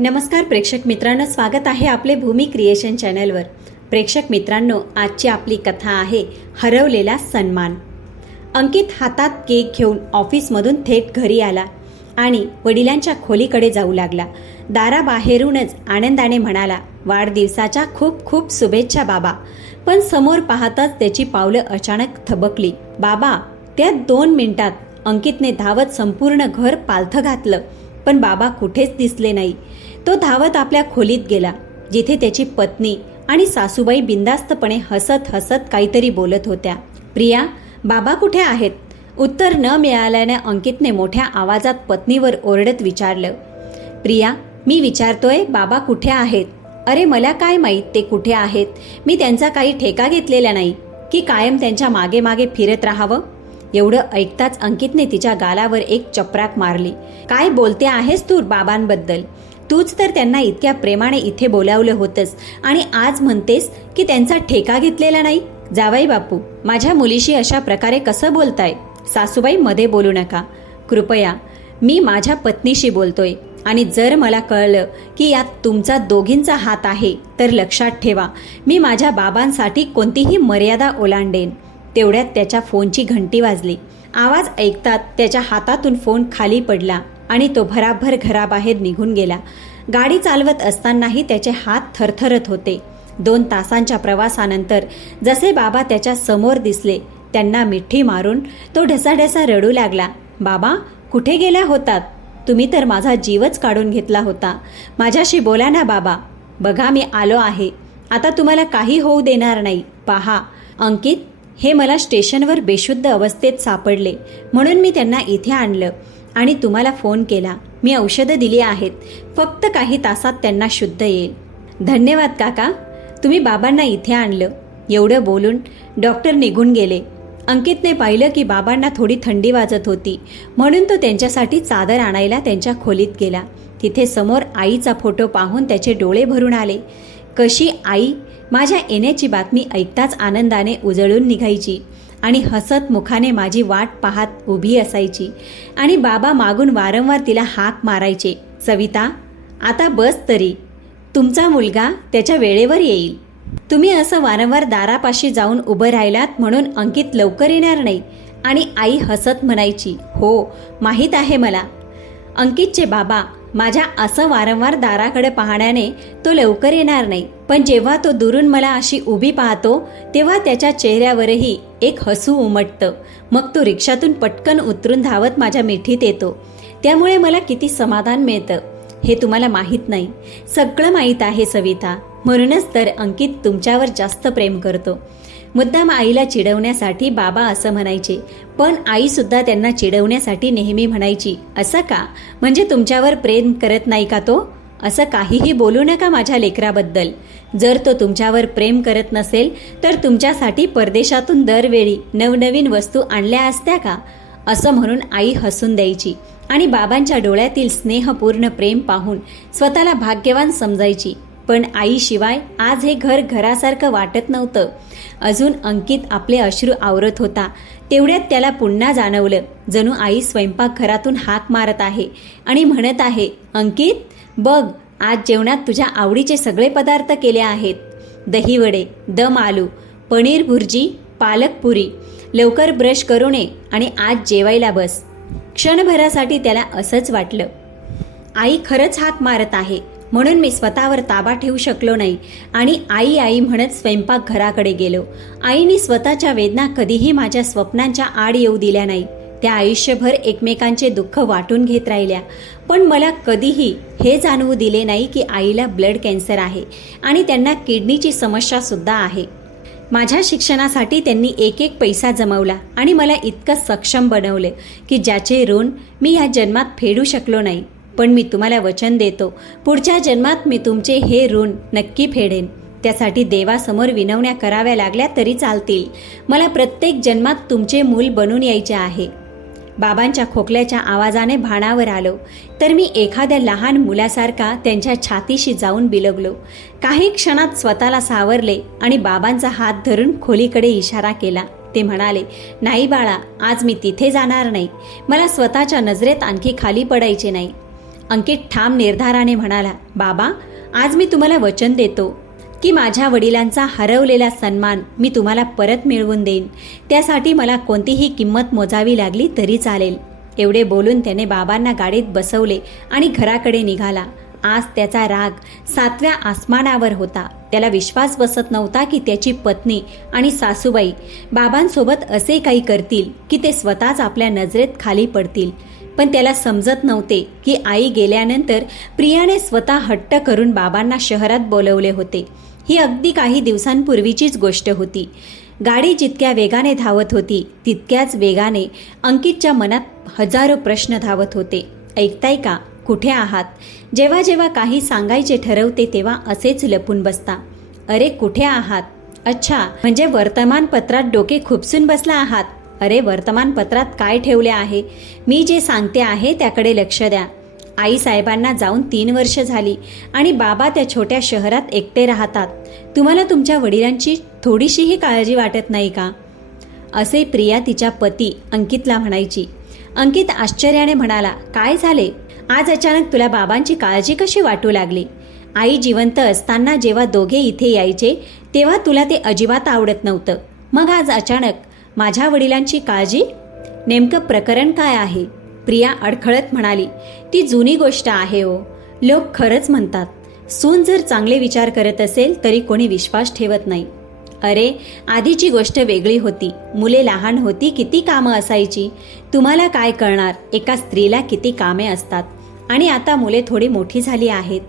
नमस्कार प्रेक्षक मित्रांनो, स्वागत आहे आपले भूमी क्रिएशन चॅनलवर। प्रेक्षक मित्रांनो, आजची आपली कथा आहे हरवलेला सन्मान। अंकित हातात केक घेऊन ऑफिसमधून थेट घरी आला आणि वडिलांच्या खोलीकडे जाऊ लागला। दाराबाहेरूनच आनंदाने म्हणाला, वाढदिवसाच्या खूप खूप शुभेच्छा बाबा। पण समोर पाहताच त्याची पावलं अचानक थबकली। बाबा! त्या 2 मिनिटात अंकितने धावत संपूर्ण घर पालथं घातलं, पण बाबा कुठेच दिसले नाही। तो धावत आपल्या खोलीत गेला, जिथे त्याची पत्नी आणि सासूबाई बिंदास्तपणे हसत हसत काहीतरी बोलत होत्या। प्रिया, बाबा कुठे आहेत? उत्तर न मिळाल्याने अंकितने मोठ्या आवाजात पत्नीवर ओरडत विचारलं। प्रिया, मी विचारतोय बाबा कुठे आहेत? अरे मला काय माहीत ते कुठे आहेत? मी त्यांचा काही ठेका घेतलेला नाही की कायम त्यांच्या मागे मागे फिरत राहावं? एवढं ऐकताच अंकितने तिच्या गालावर एक चपराक मारली। काय बोलते आहेस तू बाबांबद्दल? तूच तर त्यांना इतक्या प्रेमाने इथे बोलावलं होतंस आणि आज म्हणतेस की त्यांचा ठेका घेतलेला नाही। जावई बापू, माझ्या मुलीशी अशा प्रकारे कसं बोलताय? सासूबाई, मध्ये बोलू नका कृपया। मी माझ्या पत्नीशी बोलतोय आणि जर मला कळलं की यात तुमचा दोघींचा हात आहे तर लक्षात ठेवा, मी माझ्या बाबांसाठी कोणतीही मर्यादा ओलांडेन। तेवढ्यात त्याच्या फोनची घंटी वाजली। आवाज ऐकतात त्याच्या हातातून फोन खाली पडला आणि तो भराभर घराबाहेर निघून गेला। गाडी चालवत असतानाही त्याचे हात थरथरत होते। 2 तासांच्या प्रवासानंतर जसे बाबा त्याच्या समोर दिसले, त्यांना मिठी मारून तो ढसाढसा रडू लागला। बाबा, कुठे गेल्या होतात? तुम्ही तर माझा जीवच काढून घेतला होता। माझ्याशी बोला ना बाबा। बघा, मी आलो आहे, आता तुम्हाला काही होऊ देणार नाही। पहा अंकित, हे मला स्टेशनवर बेशुद्ध अवस्थेत सापडले, म्हणून मी त्यांना इथे आणलं आणि तुम्हाला फोन केला। मी औषधं दिली आहेत, फक्त काही तासात त्यांना शुद्ध येईल। धन्यवाद काका, तुम्ही बाबांना इथे आणलं। एवढं बोलून डॉक्टर निघून गेले। अंकितने पाहिलं की बाबांना थोडी थंडी वाजत होती, म्हणून तो त्यांच्यासाठी चादर आणायला त्यांच्या खोलीत गेला। तिथे समोर आईचा फोटो पाहून त्याचे डोळे भरून आले। कशी आई माझ्या येण्याची बातमी ऐकताच आनंदाने उजळून निघायची आणि हसत मुखाने माझी वाट पाहत उभी असायची आणि बाबा मागून वारंवार तिला हाक मारायचे, सविता आता बस तरी, तुमचा मुलगा त्याच्या वेळेवर येईल। तुम्ही असं वारंवार दारापाशी जाऊन उभं राहिलात म्हणून अंकित लवकर येणार नाही। आणि आई हसत म्हणायची, हो माहीत आहे मला। अंकितचे बाबा माझ्या असं वारंवार दाराकडे पाहण्याने तो लवकर येणार नाही, पण जेव्हा तो दुरून मला अशी उभी पाहतो तेव्हा त्याच्या चेहऱ्यावरही एक हसू उमटतं। मग तो रिक्षातून पटकन उतरून धावत माझ्या मिठीत येतो, त्यामुळे मला किती समाधान मिळतं हे तुम्हाला माहीत नाही। सगळं माहीत आहे सविता, म्हणूनच तर अंकित तुमच्यावर जास्त प्रेम करतो। मुद्दाम आईला चिडवण्यासाठी बाबा असं म्हणायचे, पण आई सुद्धा त्यांना चिडवण्यासाठी नेहमी म्हणायची, असं का? म्हणजे तुमच्यावर प्रेम करत नाही का तो? असं काहीही बोलू नका माझ्या लेकराबद्दल। जर तो तुमच्यावर प्रेम करत नसेल तर तुमच्यासाठी परदेशातून दरवेळी नवनवीन वस्तू आणल्या असत्या का? असं म्हणून आई हसून द्यायची आणि बाबांच्या डोळ्यातील स्नेहपूर्ण प्रेम पाहून स्वतःला भाग्यवान समजायची। पण आईशिवाय आज हे घर घरासारखं वाटत नव्हतं। अजून अंकित आपले अश्रू आवरत होता, तेवढ्यात त्याला पुन्हा जाणवलं जणू आई स्वयंपाकघरातून हाक मारत आहे आणि म्हणत आहे, अंकित बघ, आज जेवणात तुझ्या आवडीचे सगळे पदार्थ केले आहेत। दहीवडे, दम आलू, पनीर भुर्जी, पालक पुरी। लवकर ब्रश करून ये आणि आज जेवायला बस। क्षणभरासाठी त्याला असंच वाटलं, आई खरंच हाक मारत आहे, म्हणून मी स्वतःवर ताबा ठेवू शकलो नाही आणि आई आई म्हणत स्वयंपाकघराकडे गेलो। आईने स्वतःच्या वेदना कधीही माझ्या स्वप्नांच्या आड येऊ दिल्या नाही। त्या आयुष्यभर एकमेकांचे दुःख वाटून घेत राहिल्या, पण मला कधीही हे जाणवू दिले नाही की आईला ब्लड कॅन्सर आहे आणि त्यांना किडनीची समस्या सुद्धा आहे। माझ्या शिक्षणासाठी त्यांनी एक एक पैसा जमवला आणि मला इतकं सक्षम बनवलं की ज्याचे ऋण मी या जन्मात फेडू शकलो नाही। पण मी तुम्हाला वचन देतो, पुढच्या जन्मात मी तुमचे हे ऋण नक्की फेडेन। त्यासाठी देवासमोर विनवण्या कराव्या लागल्या तरी चालतील। मला प्रत्येक जन्मात तुमचे मूल बनून यायचे आहे। बाबांच्या खोकल्याच्या आवाजाने भानावर आलो तर मी एखाद्या लहान मुलासारखा त्यांच्या छातीशी जाऊन बिलगलो। काही क्षणात स्वतःला सावरले आणि बाबांचा हात धरून खोलीकडे इशारा केला। ते म्हणाले, नाही बाळा, आज मी तिथे जाणार नाही। मला स्वतःच्या नजरेत आणखी खाली पडायचे नाही। अंकित ठाम निर्धाराने म्हणाला, बाबा, आज मी तुम्हाला वचन देतो की माझ्या वडिलांचा हरवलेला सन्मान मी तुम्हाला परत मिळवून देईन. त्यासाठी मला कोणतीही किंमत मोजावी लागली तरी चालेल. एवढे बोलून त्याने बाबांना गाडीत बसवले आणि घराकडे निघाला. आज त्याचा राग 7व्या आसमानावर होता. त्याला विश्वास बसत नव्हता की त्याची पत्नी आणि सासूबाई बाबांसोबत असे काही करतील की ते स्वतःच आपल्या नजरेत खाली पडतील. पण त्याला समजत नव्हते की आई गेल्यानंतर प्रियाने स्वतः हट्ट करून बाबांना शहरात बोलवले होते. ही अगदी काही दिवसांपूर्वीचीच गोष्ट होती. गाडी जितक्या वेगाने धावत होती तितक्याच वेगाने अंकितच्या मनात हजारो प्रश्न धावत होते. ऐकताय का? कुठे आहात? जेव्हा जेव्हा काही सांगायचे ठरवते तेव्हा असेच लपून बसता. अरे कुठे आहात? अच्छा, म्हणजे वर्तमानपत्रात डोके खुपसून बसला आहात. अरे वर्तमानपत्रात काय ठेवले आहे? मी जे सांगते आहे त्याकडे लक्ष द्या. आई साहेबांना जाऊन 3 वर्ष झाली आणि बाबा त्या छोट्या शहरात एकटे राहतात. तुम्हाला तुमच्या वडिलांची थोडीशीही काळजी वाटत नाही का? असे प्रिया तिच्या पती अंकितला म्हणायची. अंकित आश्चर्याने म्हणाला, काय झाले? आज अचानक तुला बाबांची काळजी कशी वाटू लागली? आई जिवंत असताना जेव्हा दोघे इथे यायचे तेव्हा तुला ते अजिबात आवडत नव्हतं. मग आज अचानक माझ्या वडिलांची काळजी? नेमकं प्रकरण काय आहे? प्रिया अडखळत म्हणाली, ती जुनी गोष्ट आहे हो. लोक खरंच म्हणतात, सून जर चांगले विचार करत असेल तरी कोणी विश्वास ठेवत नाही. अरे आधीची गोष्ट वेगळी होती. मुले लहान होती, किती कामं असायची. तुम्हाला काय कळणार एका स्त्रीला किती कामे असतात. आणि आता मुले थोडी मोठी झाली आहेत.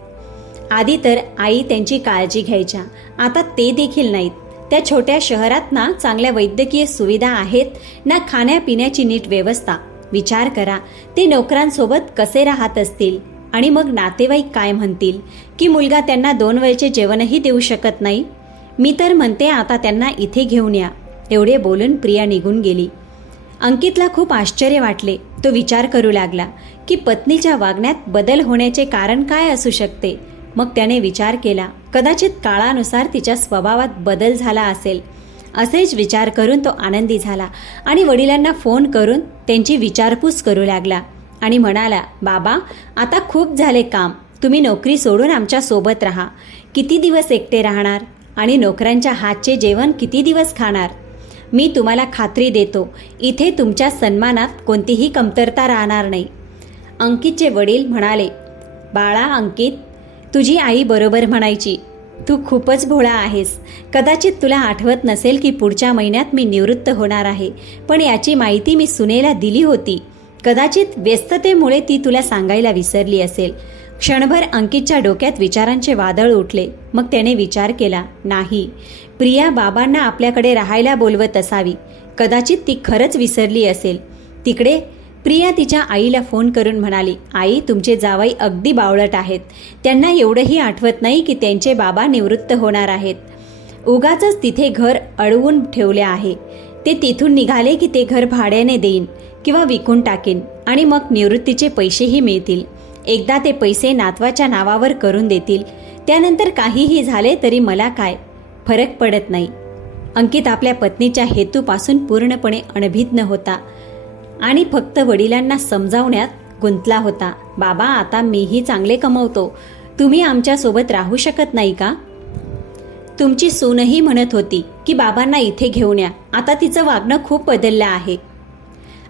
आधी तर आई त्यांची काळजी घ्यायच्या, आता ते देखील नाहीत. त्या छोट्या शहरात ना चांगल्या वैद्यकीय सुविधा आहेत, ना खाण्यापिण्याची नीट व्यवस्था. विचार करा, ते नोकरांसोबत कसे राहत असतील. आणि मग नातेवाईक काय म्हणतील की मुलगा त्यांना 2 वेळचे जेवणही देऊ शकत नाही. मी तर म्हणते आता त्यांना इथे घेऊन या. एवढे बोलून प्रिया निघून गेली. अंकितला खूप आश्चर्य वाटले. तो विचार करू लागला की पत्नीच्या वागण्यात बदल होण्याचे कारण काय असू शकते. मग त्याने विचार केला, कदाचित काळानुसार तिच्या स्वभावात बदल झाला असेल. असेच विचार करून तो आनंदी झाला आणि वडिलांना फोन करून त्यांची विचारपूस करू लागला आणि म्हणाला, बाबा, आता खूप झाले काम. तुम्ही नोकरी सोडून आमच्या सोबत राहा. किती दिवस एकटे राहणार आणि नोकरांच्या हातचे जेवण किती दिवस खाणार? मी तुम्हाला खात्री देतो, इथे तुमच्या सन्मानात कोणतीही कमतरता राहणार नाही. अंकितचे वडील म्हणाले, बाळा अंकित, तुझी आई बरोबर म्हणायची. तू खूपच भोळा आहेस. कदाचित तुला आठवत नसेल की पुढच्या महिन्यात मी निवृत्त होणार आहे. पण याची माहिती मी सुनेला दिली होती. कदाचित व्यस्ततेमुळे ती तुला सांगायला विसरली असेल. क्षणभर अंकितच्या डोक्यात विचारांचे वादळ उठले. मग त्याने विचार केला, नाही, प्रिया बाबांना आपल्याकडे राहायला बोलवत असावी. कदाचित ती खरंच विसरली असेल. तिकडे प्रिया तिच्या आईला फोन करून म्हणाली, आई, तुमचे जावई अगदी बावळट आहेत. त्यांना एवढंही आठवत नाही की त्यांचे बाबा निवृत्त होणार आहेत. उगाचच तिथे घर अडवून ठेवले आहे. ते तिथून निघाले की ते घर भाड्याने देईन किंवा विकून टाकेन आणि मग निवृत्तीचे पैसेही मिळतील. एकदा ते पैसे नातवाच्या नावावर करून देतील. त्यानंतर काहीही झाले तरी मला काय फरक पडत नाही. अंकित आपल्या पत्नीच्या हेतूपासून पूर्णपणे अनभिज्ञ होता आणि फक्त वडिलांना समजावण्यात गुंतला होता. बाबा, आता मीही चांगले कमवतो. तुम्ही आमच्यासोबत राहू शकत नाही का? तुमची सूनही म्हणत होती की बाबांना इथे घेऊन या. आता तिचं वागणं खूप बदललं आहे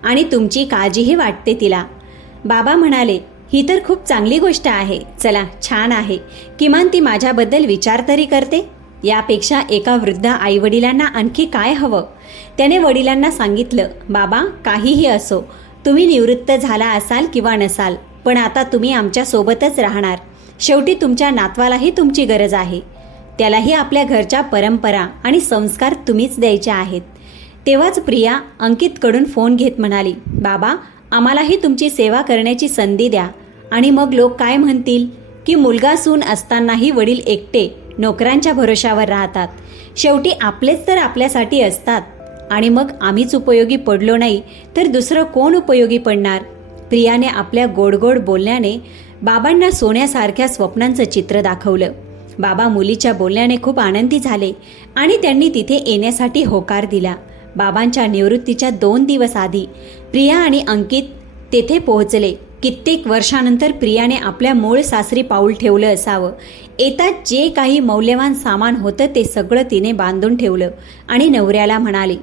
आणि तुमची काळजीही वाटते तिला. बाबा म्हणाले, ही तर खूप चांगली गोष्ट आहे. चला, छान आहे. किमान ती माझ्याबद्दल विचार तरी करते. यापेक्षा एका वृद्ध आईवडिलांना आणखी काय हवं? त्याने वडिलांना सांगितलं, बाबा, काहीही असो, तुम्ही निवृत्त झाला असाल किंवा नसाल, पण आता तुम्ही आमच्यासोबतच राहणार. शेवटी तुमच्या नातवालाही तुमची गरज आहे. त्यालाही आपल्या घरच्या परंपरा आणि संस्कार तुम्हीच द्यायचे आहेत. तेव्हाच प्रिया अंकितकडून फोन घेत म्हणाली, बाबा, आम्हालाही तुमची सेवा करण्याची संधी द्या. आणि मग लोक काय म्हणतील की मुलगा सून असतानाही वडील एकटे नोकरांच्या भरोशावर राहतात. शेवटी आपलेच तर आपल्यासाठी असतात आणि मग आम्हीच उपयोगी पडलो नाही तर दुसरं कोण उपयोगी पडणार? प्रियाने आपल्या गोडगोड बोलण्याने बाबांना सोन्यासारख्या स्वप्नांचं चित्र दाखवलं. बाबा मुलीच्या बोलण्याने खूप आनंदी झाले आणि त्यांनी तिथे येण्यासाठी होकार दिला. बाबांच्या निवृत्तीच्या 2 दिवस आधी प्रिया आणि अंकित तेथे पोहोचले. कित्येक वर्षानंतर प्रियाने आपल्या मूळ सासरी पाऊल ठेवलं असावं. येतात जे काही मौल्यवान सामान होतं ते सगळं तिने बांधून ठेवलं आणि नवऱ्याला म्हणाले,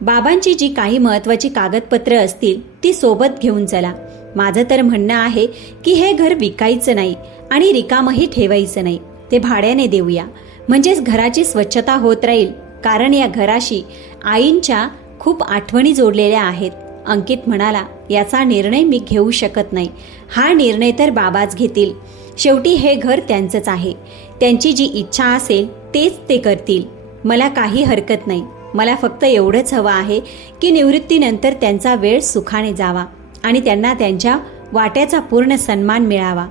बाबांची जी काही महत्त्वाची कागदपत्रं असतील ती सोबत घेऊन चला. माझं तर म्हणणं आहे की हे घर विकायचं नाही आणि रिकामंही ठेवायचं नाही. ते भाड्याने देऊया, म्हणजेच घराची स्वच्छता होत राहील. कारण या घराशी आईंच्या खूप आठवणी जोडलेल्या आहेत. अंकित म्हणाला, याचा निर्णय मी घेऊ शकत नाही. हा निर्णय तर बाबाच घेतील. शेवटी हे घर त्यांचंच आहे. त्यांची जी इच्छा असेल तेच ते करतील. मला काही हरकत नाही. मला फक्त एवढंच हवं आहे की निवृत्तीनंतर त्यांचा वेळ सुखाने जावा आणि त्यांना त्यांच्या वाट्याचा पूर्ण सन्मान मिळावा.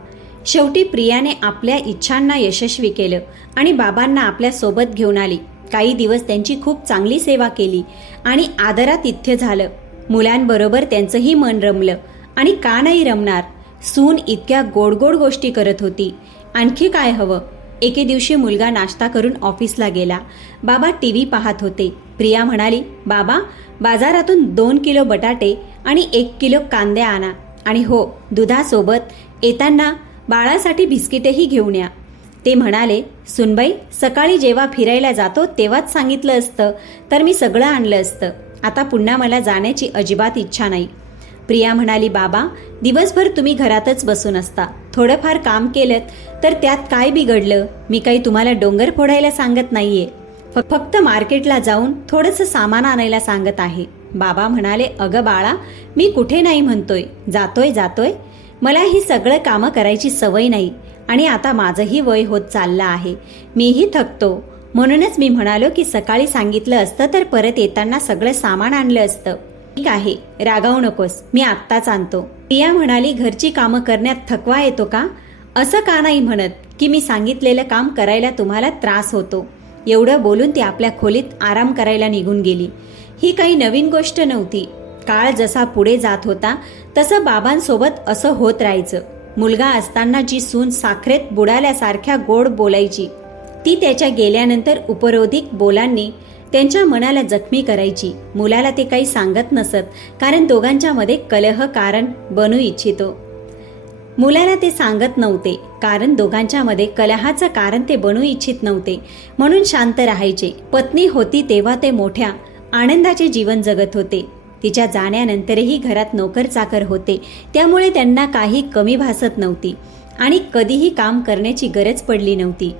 शेवटी प्रियाने आपल्या इच्छांना यशस्वी केलं आणि बाबांना आपल्या सोबत घेऊन आली. काही दिवस त्यांची खूप चांगली सेवा केली आणि आदरातिथ्य झालं. मुलांबरोबर त्यांचंही मन रमलं आणि का नाही रमणार. सून इतक्या गोड गोड गोष्टी करत होती. आणखी काय हवं. एके दिवशी मुलगा नाश्ता करून ऑफिसला गेला. बाबा टीव्ही पाहत होते. प्रिया म्हणाली, बाबा बाजारातून 2 किलो बटाटे आणि 1 किलो कांदे आणा आणि हो, दुधासोबत येताना बाळासाठी बिस्किटेही घेऊन या. ते म्हणाले, सुनबाई सकाळी जेव्हा फिरायला जातो तेव्हाच सांगितलं असतं तर मी सगळं आणलं असतं. आता पुन्हा मला जाण्याची अजिबात इच्छा नाही. प्रिया म्हणाली, बाबा दिवसभर तुम्ही घरातच बसून असता. थोडंफार काम केलं तर त्यात काय बिघडलं. मी काही तुम्हाला डोंगर फोडायला सांगत नाहीये. फक्त मार्केटला जाऊन थोडंसं सामान आणायला सांगत आहे. बाबा म्हणाले, अगं बाळा, मी कुठे नाही म्हणतोय. जातोय. मला ही सगळं कामं करायची सवय नाही आणि आता माझंही वय होत चाललं आहे. मीही थकतो. म्हणूनच मी म्हणालो की सकाळी सांगितलं असतं तर परत येताना सगळं सामान आणलं असतं. ठीक आहे, रागावू नकोस, मी आत्ताच आणतो. प्रिया म्हणाली, घरची कामं करण्यात थकवा येतो का. असं का नाही म्हणत की मी सांगितलेलं काम करायला तुम्हाला त्रास होतो. एवढं बोलून ती आपल्या खोलीत आराम करायला निघून गेली. ही काही नवीन गोष्ट नव्हती. काळ जसा पुढे जात होता तसं बाबांसोबत असं होत राहायचं. मुलगा असताना जी सून साखरेत बुडाल्यासारख्या गोड बोलायची ती त्याच्या गेल्यानंतर उपरोधिक बोलांनी त्यांच्या मनाला जखमी करायची. मुलाला ते काही सांगत नसत कारण दोघांच्या मध्ये कलह कारण बनू इच्छितो. मुलाला ते सांगत नव्हते कारण दोघांच्या मध्ये कलहाचं कारण ते बनू इच्छित नव्हते. म्हणून शांत राहायचे. पत्नी होती तेव्हा ते मोठ्या आनंदाचे जीवन जगत होते. तिच्या जाण्यानंतरही घरात नोकर चाकर होते, त्यामुळे त्यांना काही कमी भासत नव्हती आणि कधीही काम करण्याची गरज पडली नव्हती.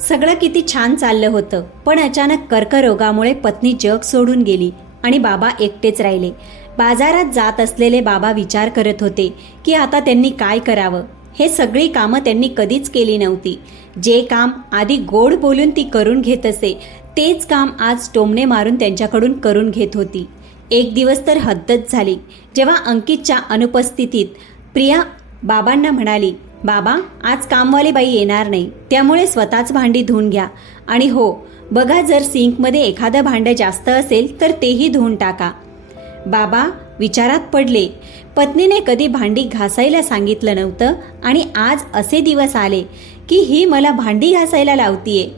सगळं किती छान चाललं होतं. पण अचानक कर्करोगामुळे पत्नी जग सोडून गेली आणि बाबा एकटेच राहिले. बाजारात जात असलेले बाबा विचार करत होते की आता त्यांनी काय करावं. हे सगळी कामं त्यांनी कधीच केली नव्हती. जे काम आधी गोड बोलून ती करून घेत असे तेच काम आज टोमणे मारून त्यांच्याकडून करून घेत होती. एक दिवस तर हद्दच झाली जेव्हा अंकितच्या अनुपस्थितीत प्रिया बाबांना म्हणाली, बाबा आज कामवाली बाई येणार नाही, त्यामुळे स्वतःच भांडी धुवून घ्या आणि हो बघा जर सिंकमध्ये एखादं भांडं जास्त असेल तर तेही धुवून टाका. बाबा विचारात पडले. पत्नीने कधी भांडी घासायला सांगितलं नव्हतं आणि आज असे दिवस आले की ही मला भांडी घासायला लावतीये.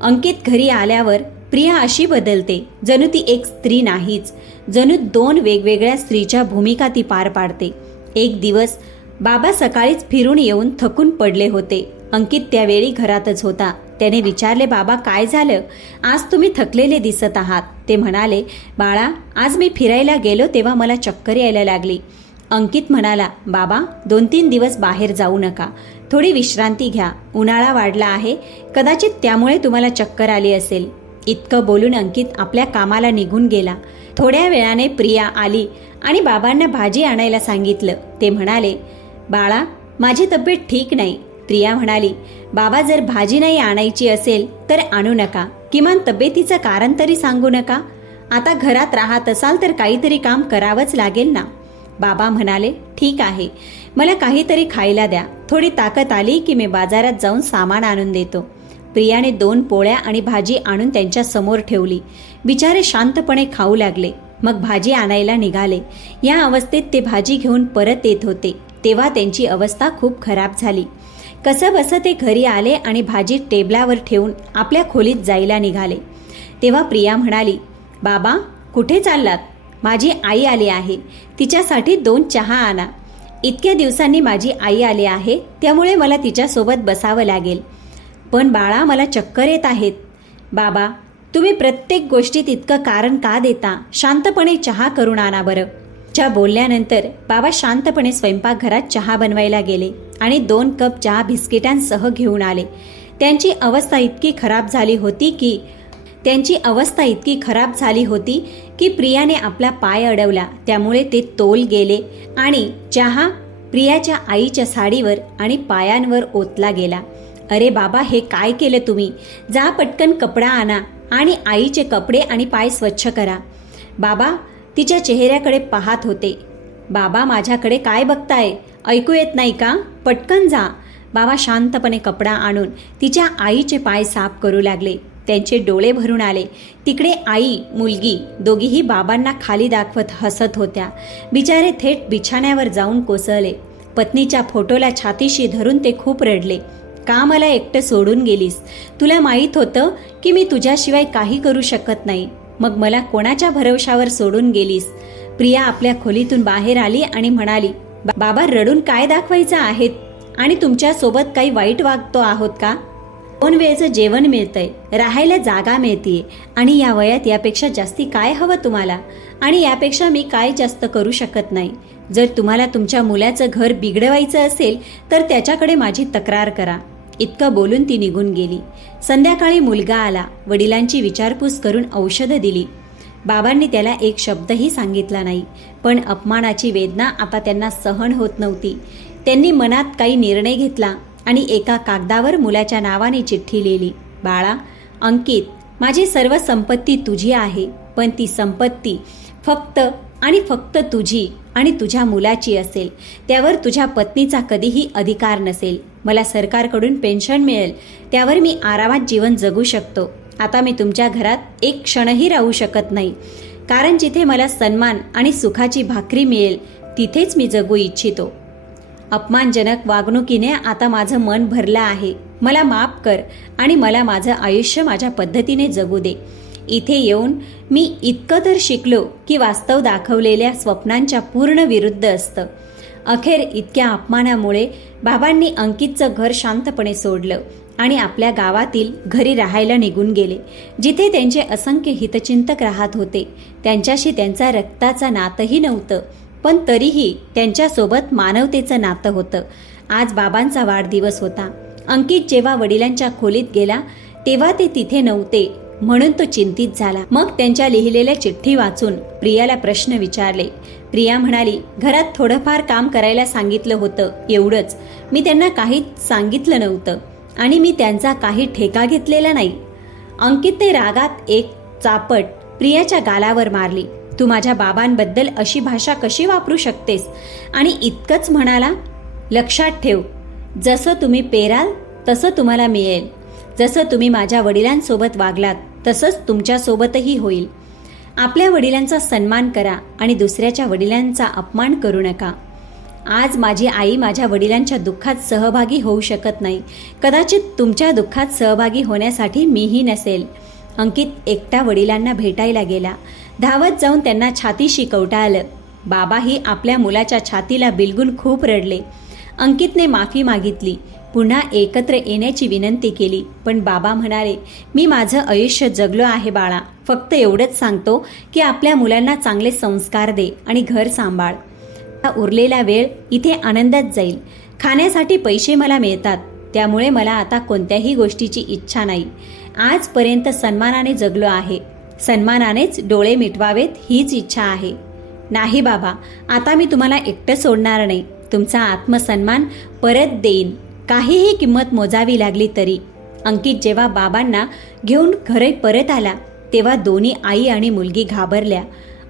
अंकित घरी आल्यावर प्रिया अशी बदलते जणू ती एक स्त्री नाहीच. जणू 2 वेगवेगळ्या स्त्रीच्या भूमिका ती पार पाडते. एक दिवस बाबा सकाळीच फिरून येऊन थकून पडले होते. अंकित त्यावेळी घरातच होता. त्याने विचारले, बाबा काय झालं, आज तुम्ही थकलेले दिसत आहात. ते म्हणाले, बाळा आज मी फिरायला गेलो तेव्हा मला चक्कर यायला लागली. अंकित म्हणाला, बाबा 2-3 दिवस बाहेर जाऊ नका, थोडी विश्रांती घ्या. उन्हाळा वाढला आहे, कदाचित त्यामुळे तुम्हाला चक्कर आली असेल. इतकं बोलून अंकित आपल्या कामाला निघून गेला. थोड्या वेळाने प्रिया आली आणि बाबांना भाजी आणायला सांगितलं. ते म्हणाले, बाळा माझी तब्येत ठीक नाही. प्रिया म्हणाली, बाबा जर भाजी नाही आणायची असेल तर आणू नका, किमान तब्येतीचं कारण तरी सांगू नका. आता घरात राहत असाल तर काहीतरी काम करावंच लागेल ना. बाबा म्हणाले, ठीक आहे, मला काहीतरी खायला द्या. थोडी ताकद आली की मी बाजारात जाऊन सामान आणून देतो. प्रियाने 2 पोळ्या आणि भाजी आणून त्यांच्या समोर ठेवली. बिचारे शांतपणे खाऊ लागले. मग भाजी आणायला निघाले. या अवस्थेत ते भाजी घेऊन परत येत होते तेव्हा त्यांची अवस्था खूप खराब झाली. कसं बसं ते घरी आले आणि भाजी टेबलावर ठेवून आपल्या खोलीत जायला निघाले. तेव्हा प्रिया म्हणाली, बाबा कुठे चाललात. माझी आई आली आहे, तिच्यासाठी 2 चहा आणा. इतक्या दिवसांनी माझी आई आली आहे, त्यामुळे मला तिच्यासोबत बसावं लागेल. पण बाळा, मला चक्कर येत आहेत. बाबा, तुम्ही प्रत्येक गोष्टीत इतकं कारण का देता? शांतपणे चहा करून आणा बरं. च्या बोलल्यानंतर बाबा शांतपणे स्वयंपाकघरात चहा बनवायला गेले आणि 2 कप चहा बिस्किटांसह घेऊन आले. त्यांची अवस्था इतकी खराब झाली होती की प्रियाने आपला पाय अडवला, त्यामुळे ते तोल गेले आणि चहा प्रियाच्या आईच्या साडीवर आणि पायांवर ओतला गेला. अरे बाबा, हे काय केलं तुम्ही? जा पटकन कपडा आणा आणि आईचे कपडे आणि पाय स्वच्छ करा. बाबा तिच्या चेहऱ्याकडे पाहत होते. बाबा, माझ्याकडे काय बघताय? ऐकू येत नाही का? पटकन जा. बाबा शांतपणे कपडा आणून तिच्या आईचे पाय साफ करू लागले. त्यांचे डोळे भरून आले. तिकडे आई मुलगी दोघीही बाबांना खाली दाखवत हसत होत्या. बिचारे थेट बिछाण्यावर जाऊन कोसळले. पत्नीच्या फोटोला छातीशी धरून ते खूप रडले. का मला एकटं सोडून गेलीस? तुला माहीत होतं की मी तुझ्याशिवाय काही करू शकत नाही, मग मला कोणाच्या भरवशावर सोडून गेलीस? प्रिया आपल्या खोलीतून बाहेर आली आणि म्हणाली, बाबा रडून काय दाखवायचं आहे? आणि तुमच्या सोबत काही वाईट वागतो आहोत का? 2 वेळचं जेवण मिळतंय, राहायला जागा मिळतेय आणि या वयात यापेक्षा जास्ती काय हवं तुम्हाला? आणि यापेक्षा मी काय जास्त करू शकत नाही. जर तुम्हाला तुमच्या मुलाचं घर बिघडवायचं असेल तर त्याच्याकडे माझी तक्रार करा. इतकं बोलून ती निघून गेली. संध्याकाळी मुलगा आला. वडिलांची विचारपूस करून औषधं दिली. बाबांनी त्याला एक शब्दही सांगितला नाही, पण अपमानाची वेदना आता त्यांना सहन होत नव्हती. त्यांनी मनात काही निर्णय घेतला आणि एका कागदावर मुलाच्या नावाने चिठ्ठी लिहिली. बाळा, अंकित, माझी सर्व संपत्ती तुझी आहे, पण ती संपत्ती फक्त आणि फक्त तुझी आणि तुझ्या मुलाची असेल. त्यावर तुझ्या पत्नीचा कधीही अधिकार नसेल. मला सरकारकडून पेन्शन मिळेल, त्यावर मी आरामात जीवन जगू शकतो. आता मी तुमच्या घरात एक क्षणही राहू शकत नाही, कारण जिथे मला सन्मान आणि सुखाची भाकरी मिळेल तिथेच मी जगू इच्छितो. अपमानजनक वागणुकीने आता माझं मन भरलं आहे. मला माफ कर आणि मला माझं आयुष्य माझ्या पद्धतीने जगू दे. इथे येऊन मी इतकं तर शिकलो की वास्तव दाखवलेल्या स्वप्नांच्या पूर्ण विरुद्ध असतं. अखेर इतक्या अपमानामुळे बाबांनी अंकितचं घर शांतपणे सोडलं आणि आपल्या गावातील घरी राहायला निघून गेले, जिथे त्यांचे असंख्य हितचिंतक राहत होते. त्यांच्याशी त्यांचा रक्ताचा नातंही नव्हतं, पण तरीही त्यांच्यासोबत मानवतेचं नातं होतं. आज बाबांचा वाढदिवस होता. अंकित जेव्हा वडिलांच्या खोलीत गेला तेव्हा ते तिथे नव्हते, म्हणून तो चिंतित झाला. मग त्यांच्या लिहिलेल्या चिठ्ठी वाचून प्रियाला प्रश्न विचारले. प्रिया म्हणाली, घरात थोडंफार काम करायला सांगितलं होतं, एवढंच. मी त्यांना काहीच सांगितलं नव्हतं आणि मी त्यांचा काही ठेका घेतलेला नाही. अंकितने रागात एक चापट प्रियाच्या गालावर मारली. तू माझ्या बाबांबद्दल अशी भाषा कशी वापरू शकतेस? आणि इतकंच म्हणाला, लक्षात ठेव, जसं तुम्ही पेराल तसं तुम्हाला मिळेल. जसं तुम्ही माझ्या वडिलांसोबत वागलात तसंच तुमच्यासोबतही होईल. आपल्या वडिलांचा सन्मान करा आणि दुसऱ्याच्या वडिलांचा अपमान करू नका. आज माझी आई माझ्या वडिलांच्या दुःखात सहभागी होऊ शकत नाही. कदाचित तुमच्या दुःखात सहभागी होण्यासाठी मीही नसेल. अंकित एकटा वडिलांना भेटायला गेला. धावत जाऊन त्यांना छातीशी कवटाळलं. बाबाही आपल्या मुलाच्या छातीला बिलगून खूप रडले. अंकितने माफी मागितली, पुन्हा एकत्र येण्याची विनंती केली, पण बाबा म्हणाले, मी माझं आयुष्य जगलो आहे बाळा. फक्त एवढंच सांगतो की आपल्या मुलांना चांगले संस्कार दे आणि घर सांभाळ. उरलेला वेळ इथे आनंदात जाईल. खाण्यासाठी पैसे मला मिळतात, त्यामुळे मला आता कोणत्याही गोष्टीची इच्छा नाही. आजपर्यंत सन्मानाने जगलो आहे, सन्मानानेच डोळे मिटवावेत हीच इच्छा आहे. नाही बाबा, आता मी तुम्हाला एकटं सोडणार नाही. तुमचा आत्मसन्मान परत देईन, काहीही किंमत मोजावी लागली तरी. अंकित जेव्हा बाबांना घेऊन घरी परत आला तेव्हा दोन्ही आई आणि मुलगी घाबरल्या.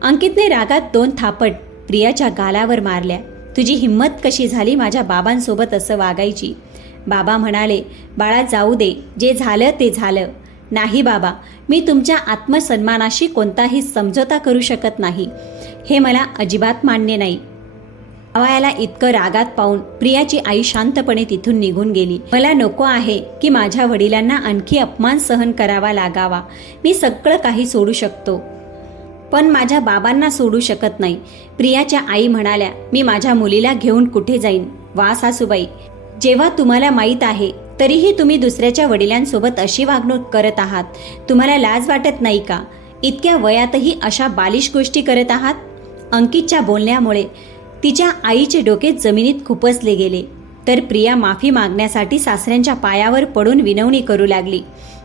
अंकितने रागात 2 थापट प्रियाच्या गालावर मारल्या. तुझी हिंमत कशी झाली माझ्या बाबांसोबत असं वागायची? बाबा म्हणाले, बाळा जाऊ दे, जे झालं ते झालं. नाही बाबा, मी तुमच्या आत्मसन्मानाशी कोणताही समझोता करू शकत नाही. हे मला अजिबात मान्य नाही. जावयाला इतकं रागात पाहून प्रियाची आई शांतपणे तिथून निघून गेली. मला नको आहे की माझ्या वडिलांना आणखी अपमान सहन करावा लागावा. मी सगळं काही सोडू शकतो. पण माझ्या बाबांना सोडू शकत नाही. प्रियाच्या आई म्हणाल्या, मी माझ्या मुलीला घेऊन कुठे जाईन? वा सासूबाई, जेव्हा तुम्हाला माहीत आहे तरीही तुम्ही दुसऱ्याच्या वडिलांसोबत अशी वागणूक करत आहात. तुम्हाला लाज वाटत नाही का? इतक्या वयातही अशा बालिश गोष्टी करत आहात. अंकितच्या बोलण्यामुळे तिच्या आईचे डोके जमिनीत खुपसले गेले. तर प्रिया माफी मागण्यासाठी सासऱ्यांच्या पायावर पडून विनवणी करू लागली.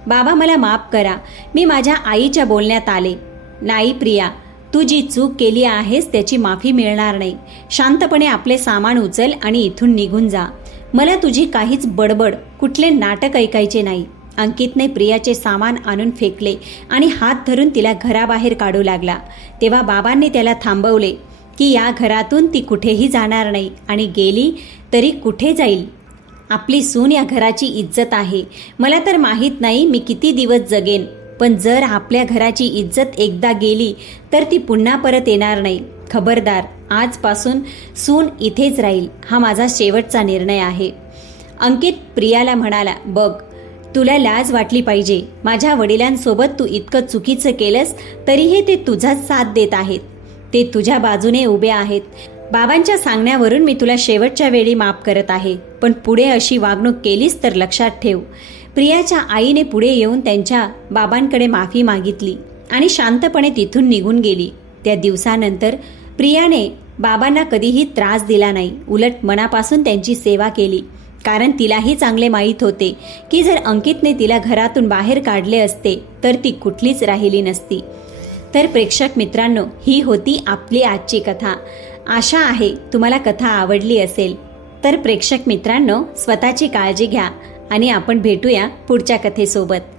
बाबा, मला माफ करा, मी माझ्या आईच्या बोलण्यात आले. नाही प्रिया, तू जी चूक केली आहेस त्याची माफी मिळणार नाही. शांतपणे आपले सामान उचल आणि इथून निघून जा. मला तुझी काहीच बडबड, कुठले नाटक ऐकायचे नाही. अंकितने प्रियाचे सामान आणून फेकले आणि हात धरून तिला घराबाहेर काढू लागला. तेव्हा बाबांनी त्याला थांबवले की या घरातून ती कुठेही जाणार नाही आणि गेली तरी कुठे जाईल? आपली सून या घराची इज्जत आहे. मला तर माहीत नाही मी किती दिवस जगेन, पण जर आपल्या घराची इज्जत एकदा गेली तर ती पुन्हा परत येणार नाही. खबरदार, आजपासून सून इथेच राहील. हा माझा शेवटचा निर्णय आहे. अंकित प्रियाला म्हणाला, बघ, तुला लाज वाटली पाहिजे. माझ्या वडिलांसोबत तू इतकं चुकीचं केलंस तरीही ते तुझाच साथ देत आहेत. ते तुझ्या बाजूने उभे आहेत. बाबांच्या सांगण्यावरून मी तुला शेवटच्या वेळी माफ करत आहे, पण पुढे अशी वागणूक केलीस तर लक्षात ठेव. प्रियाच्या आईने पुढे येऊन त्यांच्या बाबांकडे माफी मागितली आणि शांतपणे तिथून निघून गेली. त्या दिवसानंतर प्रियाने बाबांना कधीही त्रास दिला नाही. उलट मनापासून त्यांची सेवा केली. कारण तिलाही चांगले माहीत होते की जर अंकितने तिला घरातून बाहेर काढले असते तर ती कुठलीच राहिली नसती. तर प्रेक्षक मित्रांनो, ही होती आपली आजची कथा. आशा आहे तुम्हाला कथा आवडली असेल. तर प्रेक्षक मित्रांनो, स्वतःची काळजी घ्या आणि आपण भेटूया पुढच्या कथेसोबत.